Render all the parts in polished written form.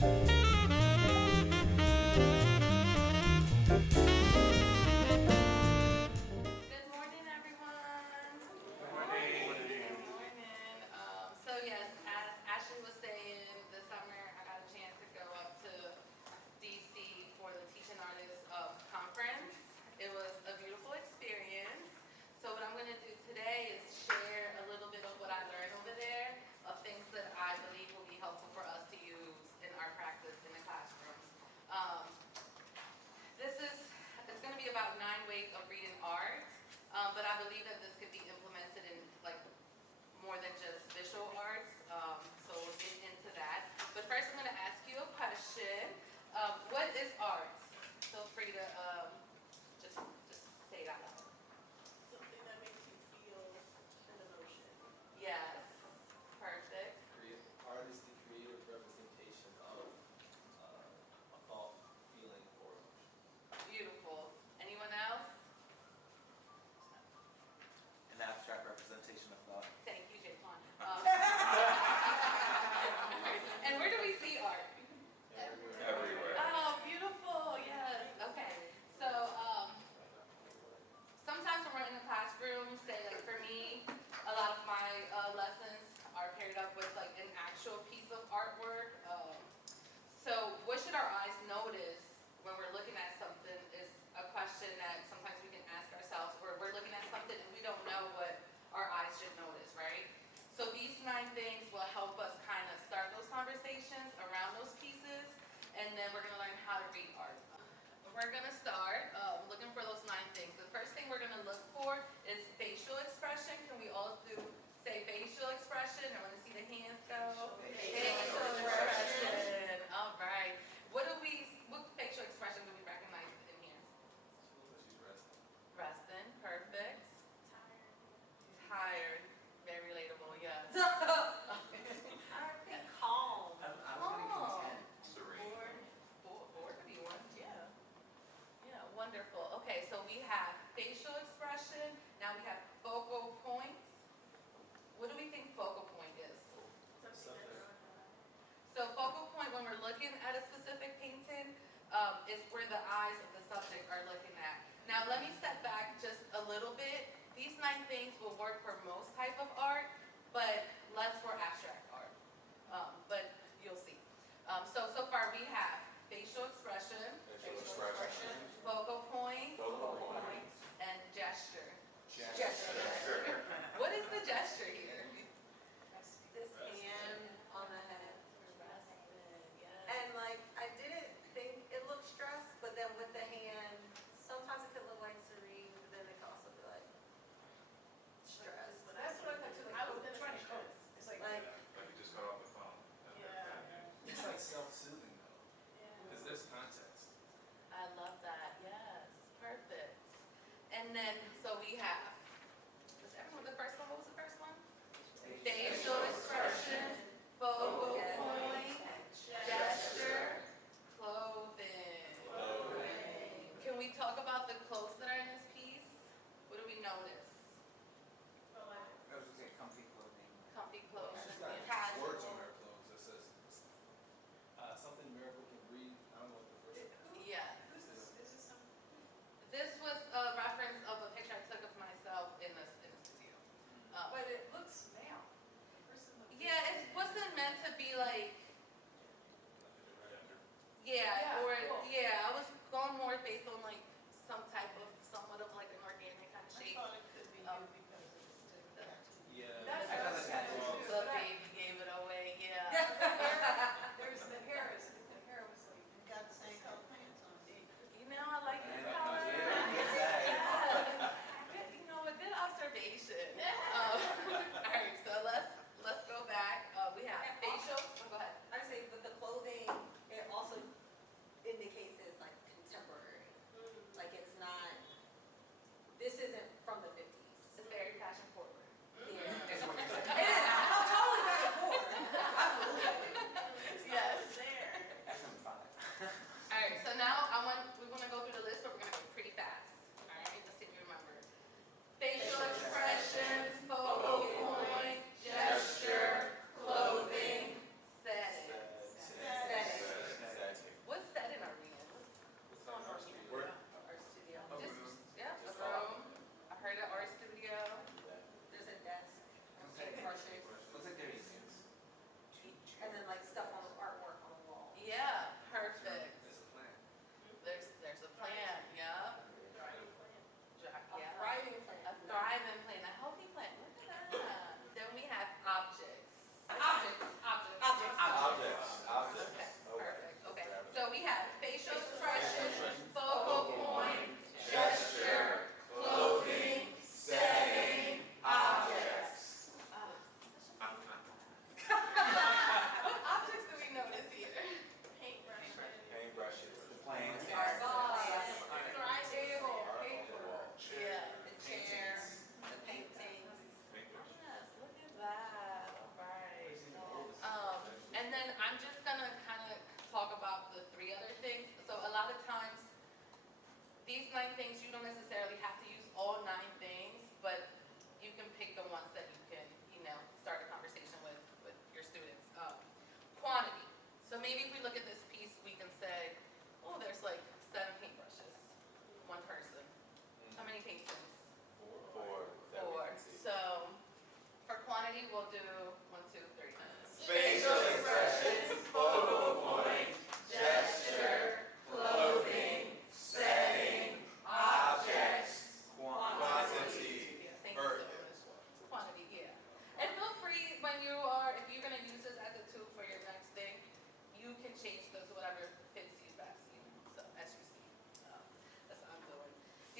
Good morning, everyone. Good morning. Good morning. So yes, as Ashley was saying, this summer I got a chance to go up to DC for the Teaching Artists Conference. It was a beautiful experience. So what I'm going to do today is share a little bit of what I learned over there, of things that I believe will be helpful for us to use in our practice in the classrooms. It's going to be about 9 ways of reading art, but I believe that this could be implemented in like more than just visual arts, so we'll get into that. But first I'm going to ask you a question. What is art? Feel free to just say it out loud. Something that makes you feel an emotion. Yes, perfect. Art is the creative representation of a thought, feeling, or emotion. Beautiful. Anyone else? An abstract representation of thought. Thank you, Jaquan. And where do we see art? Everywhere. Oh, beautiful. Yes. Okay. So sometimes when we're in the classroom, say like for me, a lot of my lessons are paired up with like an actual piece of artwork. So what should our eyes notice when we're looking at something is a question that sometimes we can ask ourselves, where we're looking at something and we don't know what our eyes should notice, right? So these 9 things will help us kind of start those conversations around those pieces, and then we're going to learn how to read art. We're going to start looking for those 9 things. The first thing we're going to look for is facial expression. Can we all say facial expression? I want to see the hands go. Facial expression. All right. What facial expression do we recognize in here? She's resting. Resting. Perfect. Tired. Very relatable, yes. I think calm. I was going to content. Serene. Bored could be one, yeah.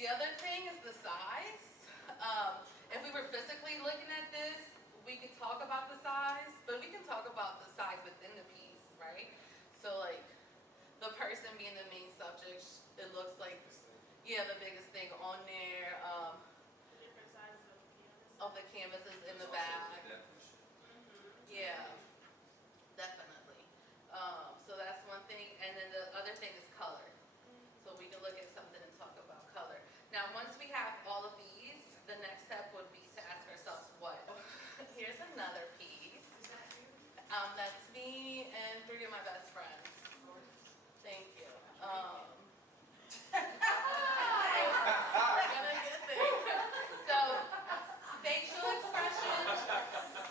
The other thing is the size. If we were physically looking at this, we could talk about the size, but we can talk about the size within the piece, right? So like the person being the main subject, it looks like, yeah, the biggest thing on there, The different sizes of of the canvas. the canvases in the Also back. the definition. Yeah, definitely. So that's one thing, and then the other thing is color. So we can look at something and talk about color. Now, once we have all of these, the next step would be to ask ourselves what? Here's another piece. Is that you? That's me and 3 of my best friends. Thank you. We're gonna get there. So, facial expressions.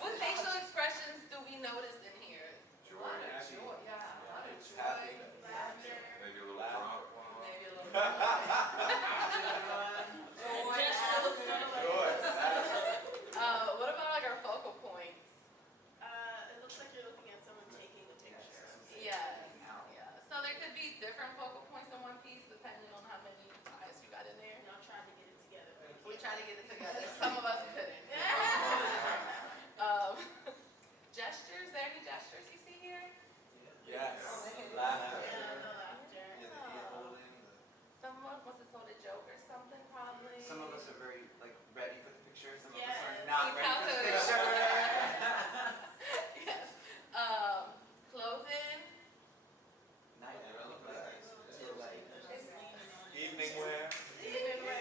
What facial expressions do we notice in here? Happy. Happy. Laughter. Maybe a little drunk. Maybe a little. Good. What about like our focal points? It looks like you're looking at someone taking a picture. Yes. Yeah. So there could be different focal points in one piece depending on how many eyes you got in there. Y'all trying to get it together. but you We can't. try to get it together. Some of us couldn't. Gestures. There any gestures you see here? Yes. Yeah, Laughter. the laughter. Yeah, the hand holding, Some of us wants to told a joke or something probably. Some of us are very like ready for the picture. Some of us Yes. are not ready for the Calculated. picture. Yes. Clothing. Night. Yeah, I look nice. Feel like Evening wear. Even wear.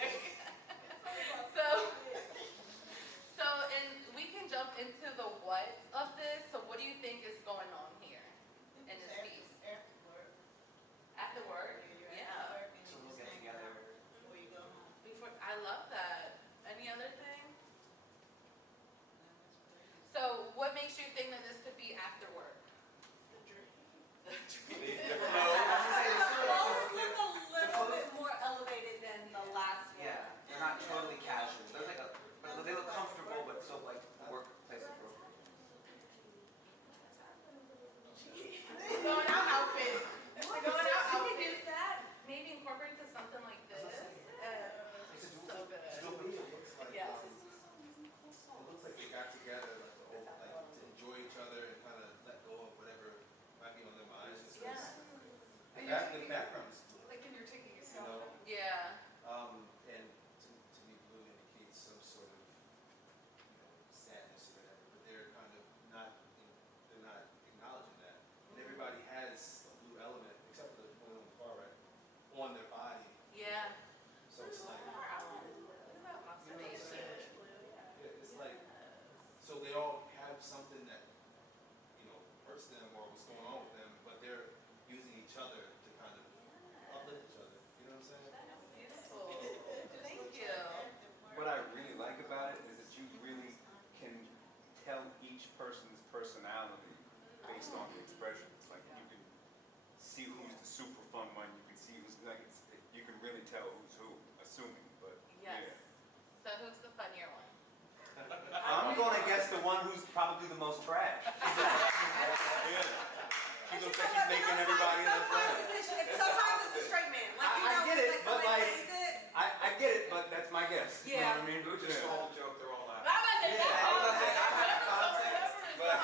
So, and we can jump into the what of this. So what do you think is going on here in this piece? After work? Yeah. so we'll get together. Before, I love that. Any other thing? So what makes you think that this could be after work? The drink. Leave the The clothes. clothes look a little bit more elevated than the last one. Yeah, they're not totally casual. They're like but they look comfortable, but still like workplace appropriate. Going out outfit. What Going out outfit. is that? Maybe incorporate to something like this. So good. To me, it looks like, Yes. it looks like they got together, like, the whole, like, to enjoy each other and kind of let go of whatever might be on their minds. Just 'cause the background is blue, Like when you're taking a you selfie. know? Yeah. And to me, blue indicates some sort of, sadness or whatever, but they're kind of not, they're not acknowledging that. And everybody has a blue element, except for the one on the far right, on their body. Yeah. So it's like, Observation. it's like, so they all have something that, hurts them or what's going on with them, but they're using each other to kind of uplift each other. You know what I'm saying? Beautiful. Thank you. What I really like about it is that you really can tell each person's personality based on the expressions. Like you can see who's the super fun one. You can see who's like you can really tell who's who, assuming. But Yes. So who's the funnier one? I'm gonna guess the one who's probably the most trash. yeah. She looks like she's making everybody else laugh. Sometimes it's a straight man. Like, you I know, get it, like but somebody like- plays it. I get it, but that's my guess. You know Yeah. what I mean? Who just told a joke, they're all laughing. I was Yeah, I was gonna say, I have context, but-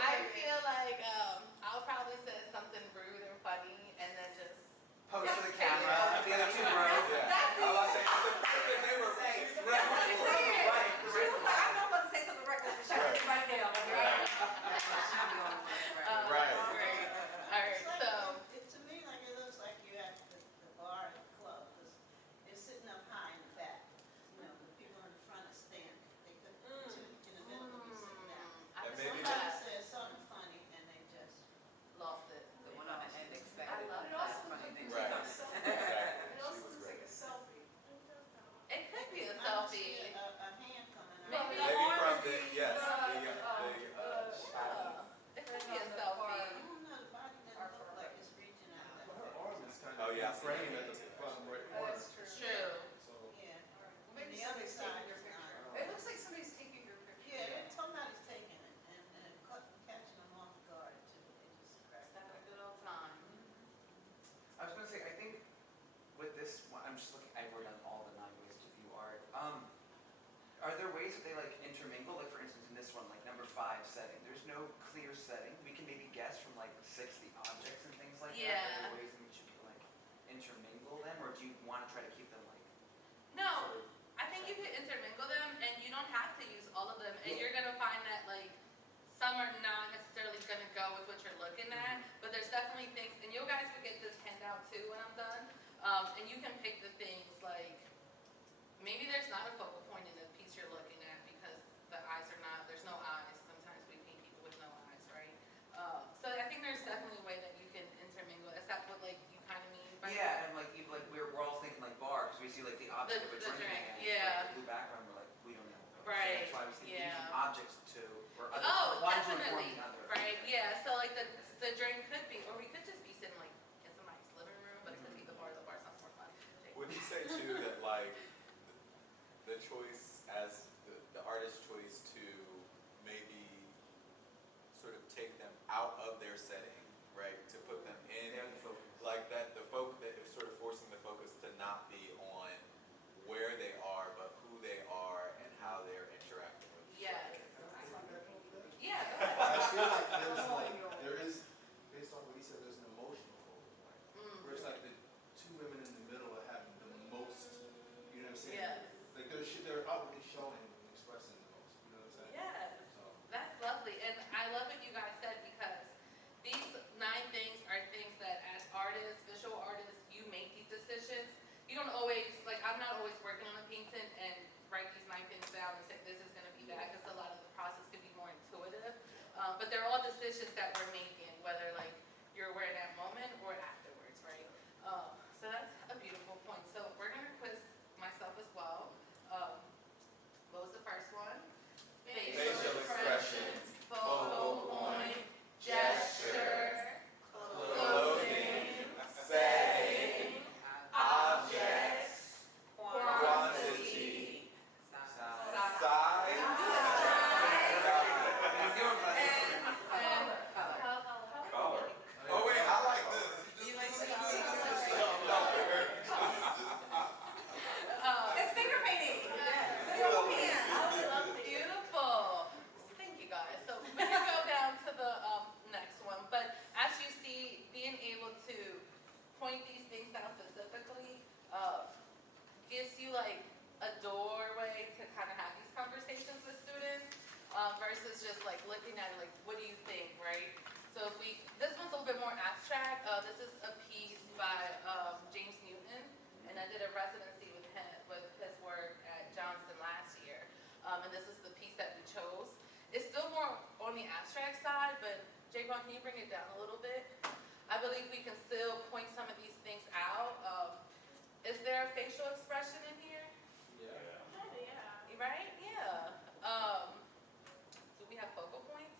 I feel like I'll probably say something rude and funny and then just Post to the camera. The other two bros. That's I was saying, the person they were Right. she's Right. Right. She was like, I'm not about to say something reckless, but she had to write it down. Right. Great. All right. It's like, So to me, like it looks like you're at the bar at the club, 'cause you're sitting up high in the back. The people in the front are standing. They could, two in the middle could be sitting down. I And just maybe love Somebody that. says something funny and they just, Lost it. The one on the end I expected. love It that. also looks like Right. It She also was looks great. like a selfie. It could be a I don't see selfie. a hand coming out. Maybe Maybe arm from is the, the- yes, It could be a selfie. I don't know, the body doesn't look like it's reaching out that But her far. arm is kind Oh, of yeah. framed at the bottom right corner. That's true. True. So, Yeah. Maybe The other somebody's side taking your is picture. not. It looks like somebody's taking your picture. Yeah, somebody's taking it and catching them off guard too. They just crack. Just having a good old time. I was gonna say, I think with this one, I and you're gonna find that like some are not necessarily gonna go with what you're looking at, but there's definitely things, and you guys will get this handout too when I'm done. And you can pick the things like maybe there's not a focal point in the piece you're looking at because the eyes are not, there's no eyes. Sometimes we paint people with no eyes, right? So I think there's definitely a way that you can intermingle. Is that what like you kind of mean by Yeah, and like even like we're all thinking like bar because we see like the object of a The drinking drink, and yeah. like blue background. We're like we don't know. Right, So that's why we see yeah. using objects to or other Oh, one to inform definitely. the other. Right, yeah, so like the drink could be, or we could just be sitting like in somebody's living room, but it could be the bar sounds more fun. Would you say too that like the choice as the artist's choice to maybe sort of take them out of their setting, right? To put them in They're the focus. like that that is sort of forcing the focus to not be on where they are, but who they are and how they're interacting with each Yes. other. Yeah, I feel like there is, based on what he said, there's an emotional focal point. Where it's like the two women in the middle are having the most, you know what I'm saying? Yes. Like they're outwardly showing and expressing the most, you know what I'm saying? Yes, So, that's lovely, and I love what you guys said because these 9 things are things that as artists, visual artists, you make these decisions. You don't always, like I'm not always working on a painting and write these 9 things down and say this is going to be that because a lot of the process could be more intuitive. But they're all decisions that we're making, whether like you're aware in that moment or afterwards, right? So that's a beautiful point. So we're going to quiz myself as well. What was the first one? Facial expressions, focal point, gesture, clothing, setting, objects, quantity, size. Color. Oh wait, I like this. You like the It's finger painting. Beautiful. Thank you guys. So we can go down to the next one. But as you see, being able to point these things out specifically gives you like a doorway to kind of have these conversations with students versus just like looking at it like, what do you think, right? So if this one's a little bit more abstract. This is a piece by James Newton, and I did a residency with his work at Johnson last year. And this is the piece that we chose. It's still more on the abstract side, but Javon, can you bring it down a little bit? I believe we can still point some of these things out. Is there a facial expression in here? yeah. Right? Yeah. Do we have focal points?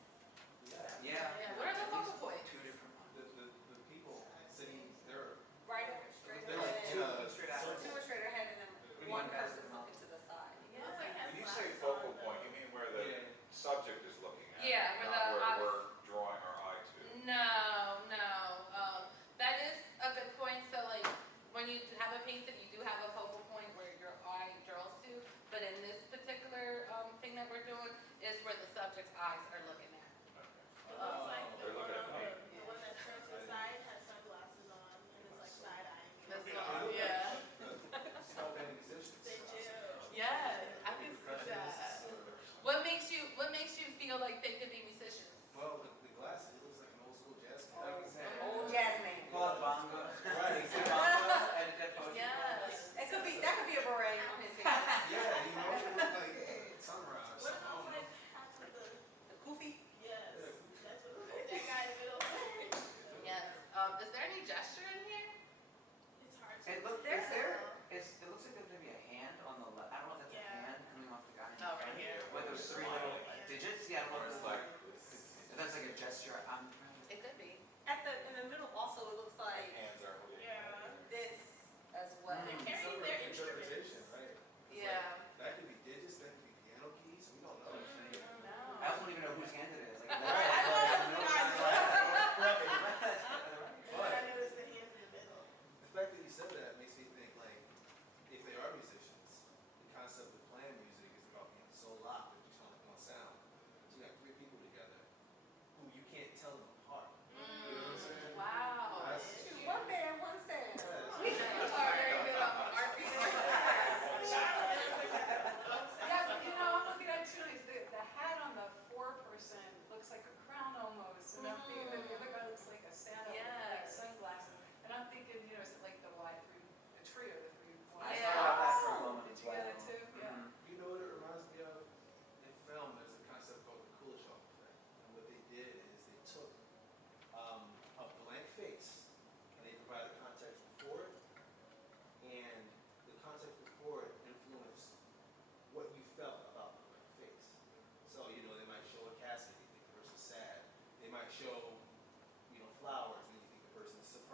Yeah. Yeah. What are the focal points? Two different ones. The people sitting, they're Right, straight like, ahead. Straight out. Two are straight ahead and then one person's looking to the side. When you say focal point, you mean where the yeah. subject is looking at? Yeah, where not the where eyes- we're drawing our eye to. No. That is a good point. So like when you have a painting, you do have a focal point where your eye draws to. But in this particular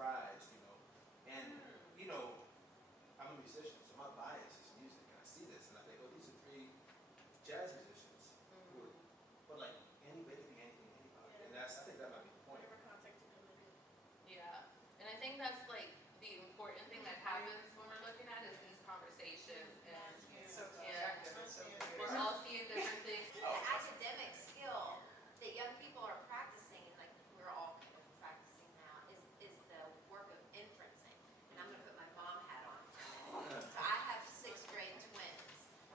surprised, you know. And, you know, I'm a musician, so my bias is music. And I see this and I think, oh, these are three jazz musicians. Who are, but like, they could be anything, anybody. And I think that might be the point. Never contacted them again. Yeah, and I think that's like the important thing that happens when we're looking at is these conversations and It's so Yeah. constructive, it's so we're all seeing different things. The academic skill that young people are practicing, and like we're all kind of practicing now, is the work of inferencing. And I'm gonna put my mom hat on for a minute. So I have sixth grade twins.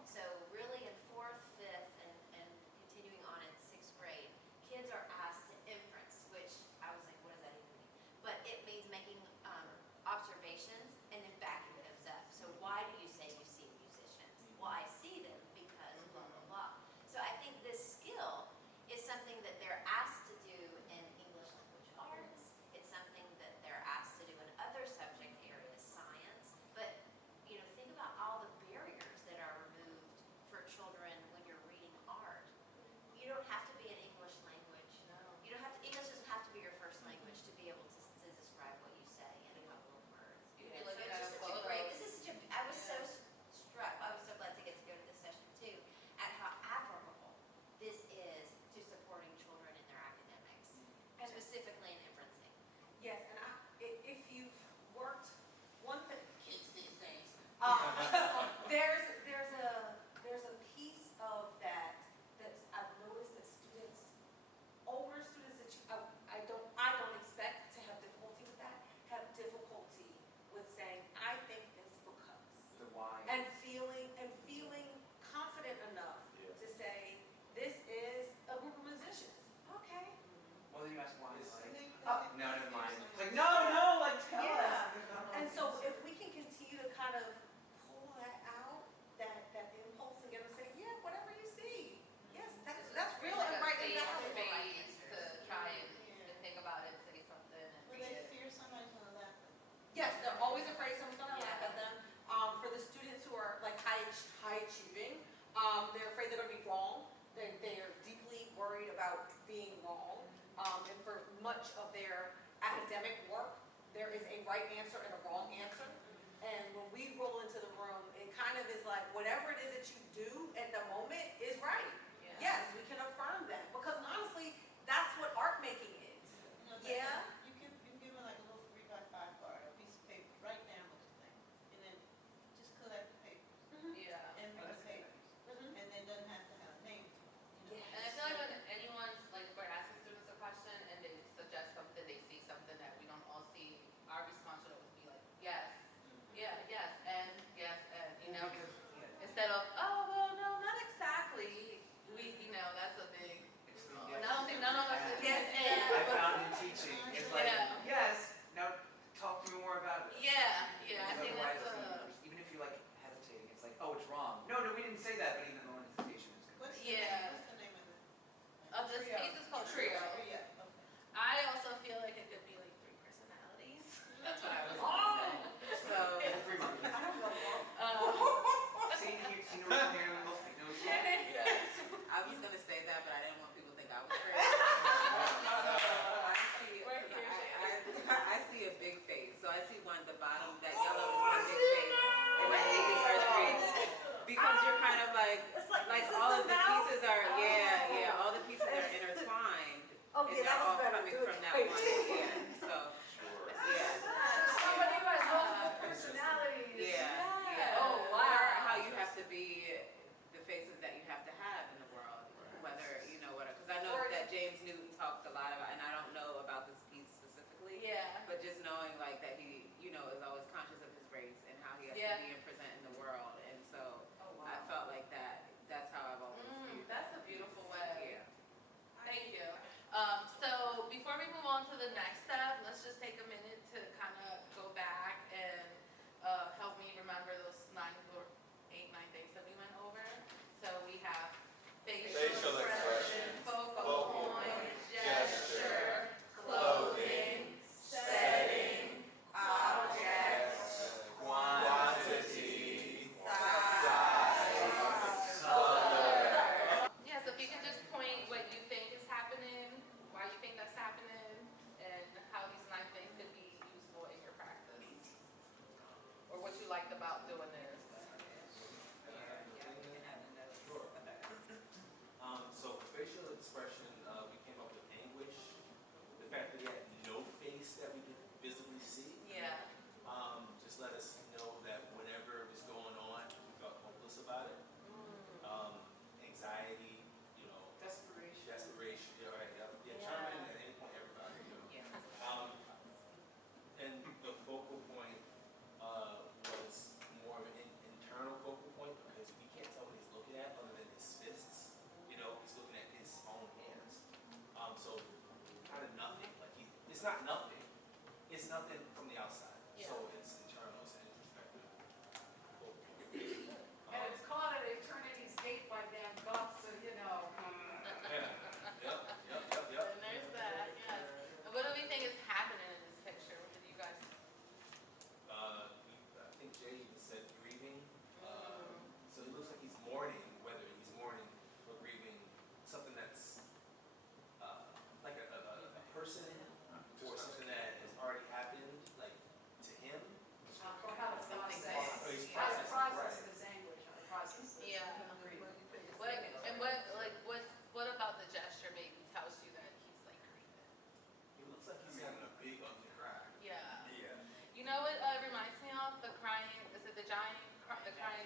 So really in fourth, fifth, and continuing on in sixth grade, kids are asked to inference, which I was like, what does that even mean? But it means making observations and then backing those up. So why do you say you see musicians? Well, I see them because blah, blah, blah. So I think this skill is something that they're asked to do in English language arts. It's something that they're asked to do in other subject areas, science. But, you know, think about all the barriers that are removed for children when you're reading art. You don't have to be an English language. No. You don't have to, English doesn't have to be your first language to be able to describe what you say in a couple of words. You can And look so at it's a just such a photo. great, this is such a, I was so struck, I was so glad to get to go to this session too, at how admirable this is to supporting children in their academics, specifically in inferencing. Yes, and if you've worked, one thing, Kids these days. there's a piece of that that's, I've noticed that students, older students that I don't expect to have difficulty with that, have difficulty with saying, I think this because. The why. And feeling confident enough Yeah. to say, this is a group of musicians. Okay. Well, then you ask why, It's- like, Oh, no, never mind. It's like, no, like, tell Yeah. us. And so if we can continue to kind of pull that out, that impulse and get them to say, yeah, whatever you see. Yes, that's real and right and Safe valuable. space to try and think about it, say something and Well, read they it. fear somebody's gonna laugh at them. Yes, they're always afraid someone's gonna laugh Yeah. at them. For the students who are like high achieving, they're afraid they're gonna be wrong. They're deeply worried about being wrong. And for much of their academic work, there is a right answer and a wrong answer. And when we roll into the room, it kind of is like, whatever it is that you do at the moment is right. Yeah. Yes, we can affirm that, because honestly, that's what art making is. You know, Yeah. You can give them like a little 3x5 card, a piece of paper, write down what you think, and then just collect the papers Yeah. and read the papers, Mhm. and then doesn't have to have a name. You know? Yes. And I feel like when anyone's, like, we're asking students a question and they suggest something, they see something that we don't all see, our response should always be like, yes, yes, and, you know? Instead of, oh, well, no, not exactly. That's a big, It's the and I don't think none of us is. Yes, I found in teaching, it's like, Yeah. yes, now talk to me more about it. Yeah, I Because think otherwise, that's even if you're like hesitating, it's like, oh, it's wrong. No, we didn't say that, but even the moment hesitation is good. What's the Yeah. name, what's the name of it? this piece is called Trio. Trio, okay. I also feel like it could be like 3 personalities. That's what I was Oh. gonna say. So, And 3 monkeys. I don't know. See, no one here, no one knows. I was gonna say that, but I didn't want people to think I was crazy. I see a big face. So I see one at the bottom, that yellow is my big face. And I think it's earthquake. Because you're kind of like It's like all of the mouth? pieces are, all the pieces are intertwined. Oh, And yeah, they're that all was better. coming Do it from that right. one, so, Sure. yeah. Somebody who has multiple personalities. Yeah. Oh, wow. Or how you have to be, the faces that you have to have in the world, whether, because I know that James Newton talked a lot about, and I don't know about this piece specifically, yeah. but just knowing like that he, is always conscious of his race and how he has Yeah. to be and present in the world, and so Oh, I felt like that's how I've always viewed That's a beautiful way. Yeah. Thank you. So before we move on to the next step, let's just take a minute to kind of go back and help me remember those 8, 9 days that we went over. So we have Facial expression, focal focal point, point, gesture, gesture, clothing, setting, objects, quantity, size, color. Yeah, so if you can just point what you think is happening, why you think that's happening, and how these 9 things could be useful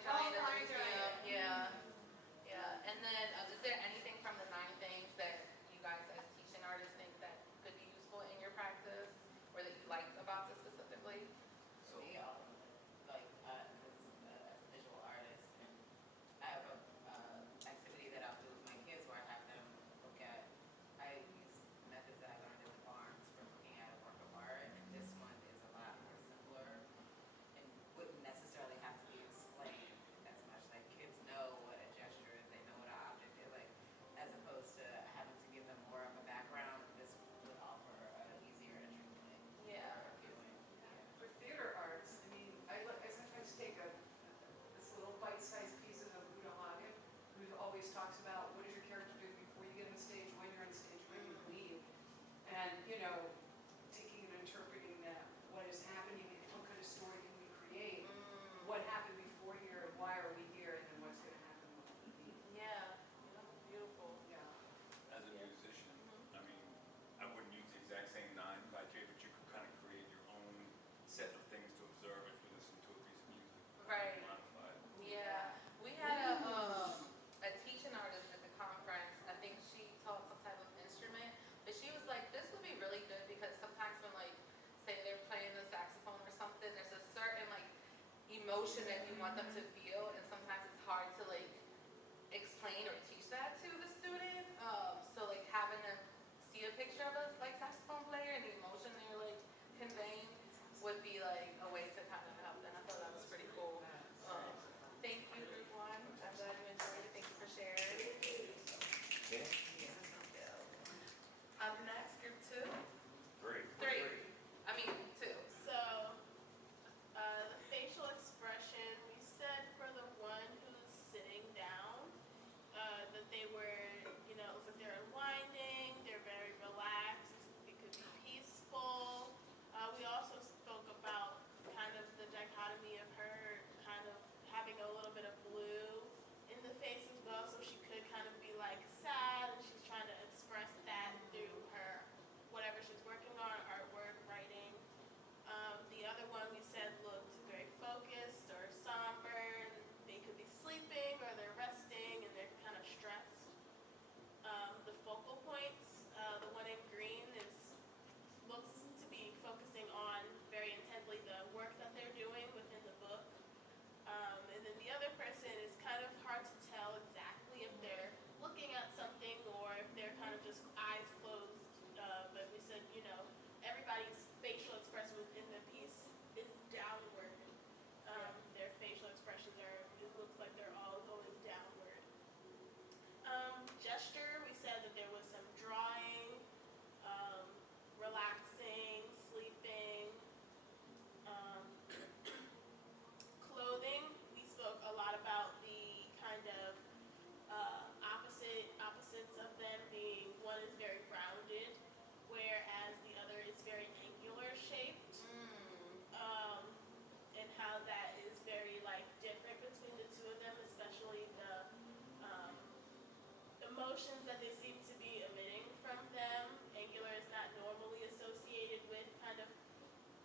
Kelly to the Kelly, museum. right. Yeah. Yeah. And then is there anything from the 9 things that you guys as teaching artists think that could be useful in your practice or that you liked about this specifically? So, Me, like, as a visual artist, and I have a activity that I'll do with my kids where I have them look at, I use methods that I learned in the barns for looking at a work of art, and this one is a lot more simpler and wouldn't necessarily have to be explained as much. Like, kids know what a gesture is, they know what an object is, like, as opposed to having to give them more of a background, this would offer an easier entry point Yeah. for viewing. For theater arts, I mean, I sometimes take this little bite-sized piece of the Buddha Hagen, who always talks about what does your character do before you get on stage, when you're on stage, when you leave. And, taking and interpreting that, what is happening, and what kind of story can we create? What happened before here, and why are we here, and then what's gonna happen when we leave. Yeah. Beautiful. Yeah. As a musician, I mean, I wouldn't use the exact same 9 criteria, but you could kind of create your own set of things to observe if you listen to a piece of music. Right. Modify it. Yeah, we had a teaching artist at the conference. I think she taught some type of instrument, but she was like, this would be really good because sometimes when like, say they're playing the saxophone or something, there's a certain like emotion that you want them to feel, and sometimes it's hard to like explain or teach that to the student. So like having them see a picture of us like saxophone player and the emotion they're like conveying would be like a way to kind of help them. I thought that was pretty cool. Thank you, group 1. I'm glad you enjoyed it. Thank you for sharing. Up next, group 2. 3. I mean 2. So, the facial expression, we said for the one who's sitting down, that they were, it looks like they're unwinding, they're very relaxed, it could be peaceful. We also spoke about kind of the dichotomy of her kind of having a little bit of blue in the face as well, so she could kind of be like sad, and she's trying to express that through her, whatever she's working on, artwork, writing. The other one we said looked very focused or somber, and they could be sleeping or they're resting and they're kind of stressed. The focal points, the one in green looks to be focusing on very intently the work that they're doing within the book. And then the other person is kind of hard to tell exactly if they're looking at something or if they're kind of just eyes closed. But we said, everybody's facial expression within the piece is downward. Their facial expressions it looks like they're all going downward. Gesture, we said that there was some drawing, relaxing, sleeping. Clothing, we spoke a lot about the kind of opposites of them being, one is very rounded, whereas the other is very angular shaped. And how that is very like different between the two of them, especially the emotions that they seem to be emitting from them. Angular is not normally associated with kind of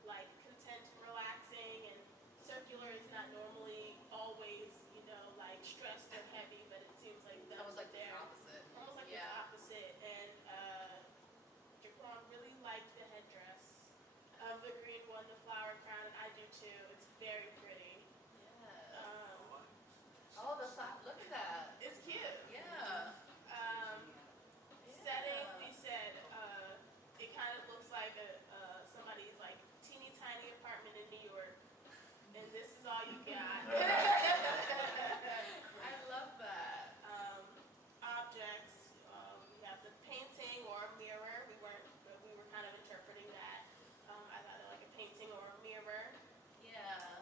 like content, relaxing, and circular is not normally always, like stressed or heavy, but it seems like That was like the they're opposite. almost like the opposite. And Jaquan really liked the headdress of the green one, the flower crown, and I do too. It's very pretty. Yes. Oh, look at that. It's cute. Yeah. Setting, we said, it kind of looks like somebody's like teeny tiny apartment in New York, and this is all you got. I love that. Objects, we have the painting or a mirror. We were kind of interpreting that. I thought like a painting or a mirror. Yeah.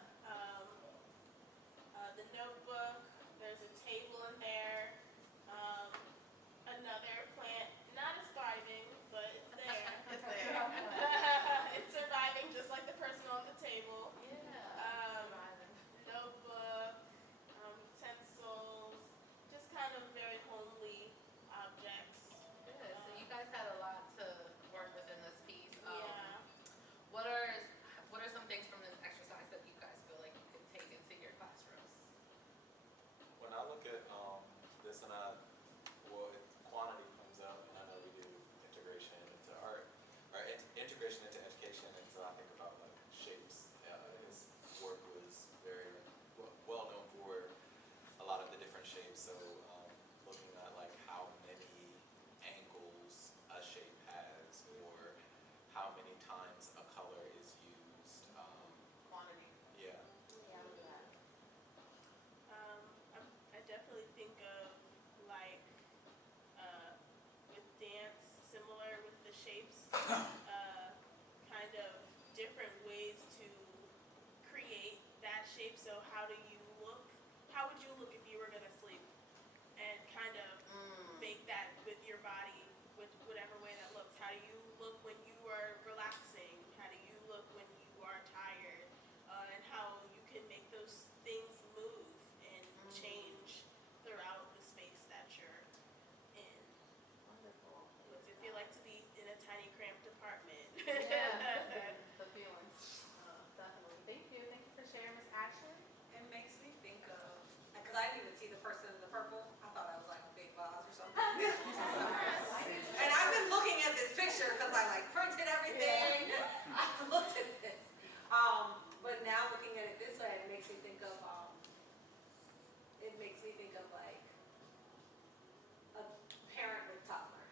The notebook, there's a table in there. Another plant, not as thriving, but it's there. It's there. It's surviving just like the person on the table. Yeah. Notebook, So looking at like how many angles a shape has, or how many times a color is used. Quantity. Yeah. Yeah, look at that. I definitely think of like with dance, similar with the shapes, kind of different ways to create that shape. So how do you look? How would you look if you were gonna sleep? And kind of make that with your body, with whatever way that looks. How do you look when you are relaxing? How do you look when you are tired? And how you can make those things move and change throughout the space that you're in. Wonderful. What does it feel like to be in a tiny cramped apartment? Yeah, the feeling. Definitely. Thank you for sharing, Miss Ashley. It makes me think of, because I didn't even see the person in the purple. I thought I was like a big vase or something. And I've been looking at this picture because I like printed everything. I've looked at this. But now looking at it this way, it makes me think of like a parent with toddler.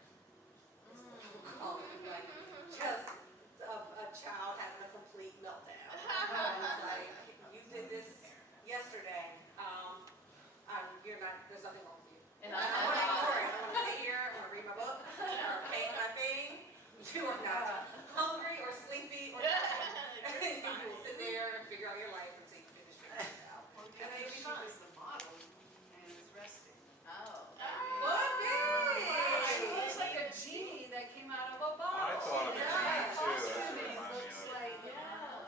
Like just a child having a complete meltdown. It's like, you did this yesterday. You're not, there's nothing wrong with you. And I don't want to ignore it. I want to sit here, I want to read my book, or paint my thing. You are not hungry or sleepy or nothing. You will sit there and figure out your life until you finish your life out. Well, And then you'll be she fine. was the model and is resting. Oh. Could She be. looks like a genie that came out of a bottle. I thought of a Yeah, genie too, that's what costuming reminded me looks of. like,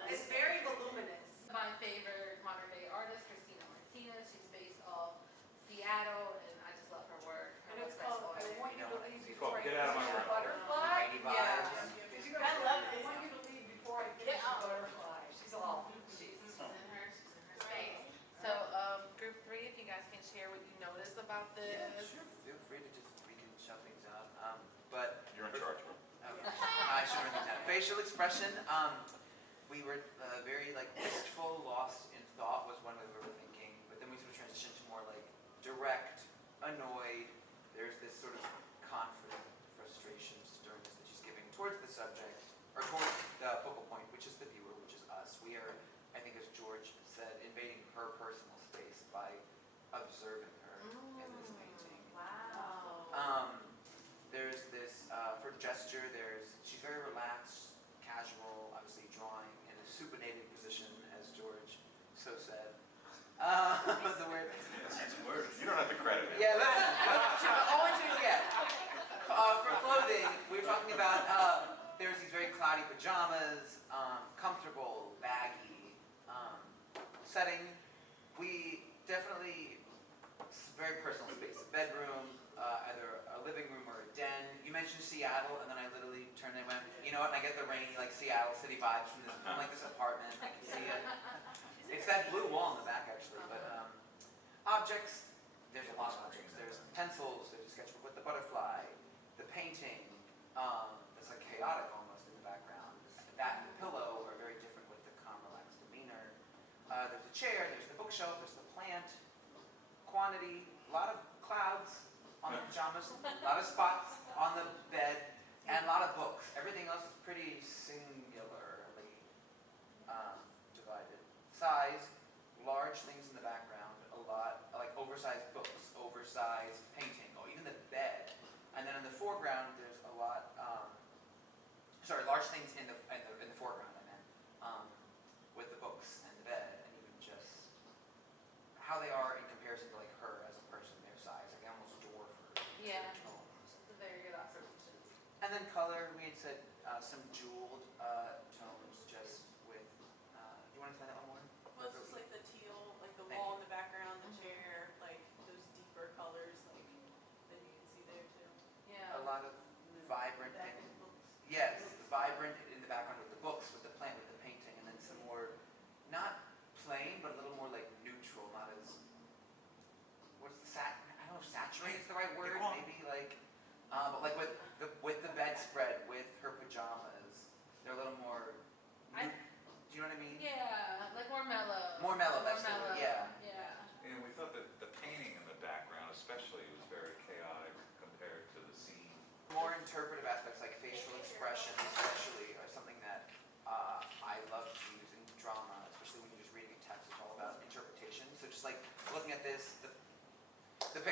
It's very voluminous. My favorite modern day artist, Christina Martinez. She's based off Seattle, and I just love her work. Her And it's website's called, on I there. Want You to Leave It's Before called I Get Out of My Finish Room. the Butterfly. Mighty Yeah. vibes. Did you go, I love it. I Want You to Leave Before I Finish the Butterfly. She's all. She's in her space. So, group 3, if you guys can share what you noticed about this. Feel free to just shut things up. But You're in charge. I should run these down. Facial expression. We were very like wistful, lost in thought was one way we were thinking, but then we sort of transitioned to more like direct, annoyed. There's this sort of confident frustration, sternness that she's giving towards the subject, or towards the focal point, which is the viewer, which is us. We are, I think, as George said, invading her personal space by observing her in this painting. Wow. There's this, for gesture, she's very relaxed, casual, obviously drawing in a supinated position, as George so said. The word. You don't have to credit it. Yeah, listen, I want you to get. For clothing, we were talking about, there's these very cloudy pajamas, comfortable, baggy setting. We definitely, very personal space, a bedroom, either a living room or a den. You mentioned Seattle, and then I literally turned and went, you know what, and I get the rainy, like, Seattle city vibes from like this apartment. I can see it. It's that blue wall in the back, actually. But objects, there's a lot of objects. There's pencils, there's a sketchbook with the butterfly, the painting, that's like chaotic almost in the background. That and the pillow are very different with the calm, relaxed demeanor. There's a chair, there's the bookshelf, there's the plant. Quantity, a lot of clouds on the pajamas, a lot of spots on the bed, and a lot of books. Everything else is pretty singularly divided. Size, large things in the background, a lot, like oversized books, oversized painting, or even the bed. And then in the foreground, there's a lot, large things in the foreground, I meant, with the books and the bed, and even just how they are in comparison to like her as a person, their size. Like I almost dwarf her. Yeah. Tones. It's a very good observation. And then color, we had said some jeweled tones just with, do you want to say that one more? Well, it's just like the teal, like the wall in the background, the chair, like those deeper colors, like that you can see there too. Yeah. A lot of vibrant Back and, in books. yes, vibrant in the background with the books, with the plant, with the painting, and then some more, not plain, but a little more like neutral, not as, what's the I don't know if saturate is the right word, maybe like, but like with the bedspread, with her pajamas, they're a little more, do you know what I mean? Yeah, like more mellow. More mellow, that's the word, yeah. Yeah. And we thought that the painting in the background is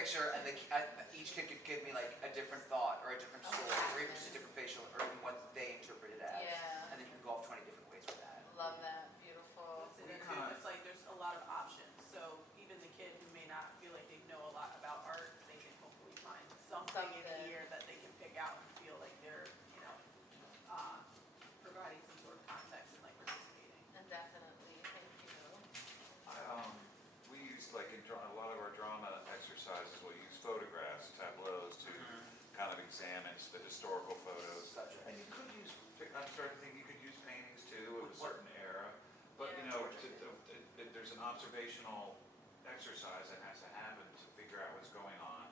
picture and each kid could give me like a different thought or a different story or even just a different facial or even what they interpreted as. Yeah. And then you can go off 20 different ways with that. Love that. Beautiful. So then too, it's like there's a lot of options, so even the kid who may not feel like they know a lot about art, they can hopefully find something in Something. here that they can pick out and feel like they're, providing some sort of context and like participating. And definitely. Thank you. We use like a lot of our drama exercises, we'll use photographs, tableaus to kind of examine the historical photos. Such a- And you could use, I'm starting to think you could use paintings too of a What- certain era. But Yeah. there's an observational exercise that has to happen to figure out what's going on.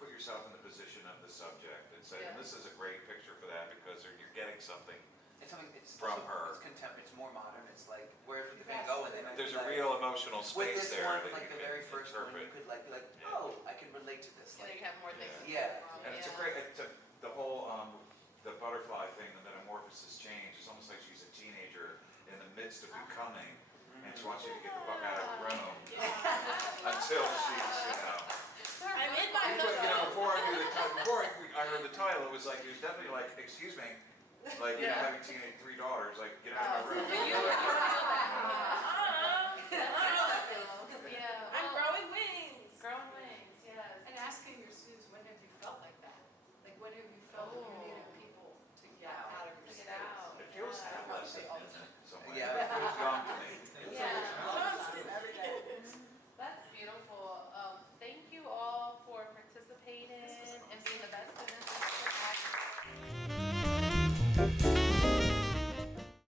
Put yourself in the position of the subject and say, Yeah. and this is a great picture for that because you're getting something. It's something, it's From also, her. it's contemporary, it's more modern, it's like, where did Van Gogh and they might There's be a like, real emotional with space this there one, that like you the can very first one, you interpret. could like be like, Yeah. oh, I can relate to this. Yeah, Like, you have more things to Yeah. pick from. And it's a great, the whole, the butterfly thing, the metamorphosis change, it's almost like she's a teenager in the midst of becoming, and she wants you to get the fuck out of the room until she's, I'm in my before I heard the title, it was like, it was definitely like, excuse me, like, Yeah. having three daughters, like, get out of my room. But you feel that. I don't know that feeling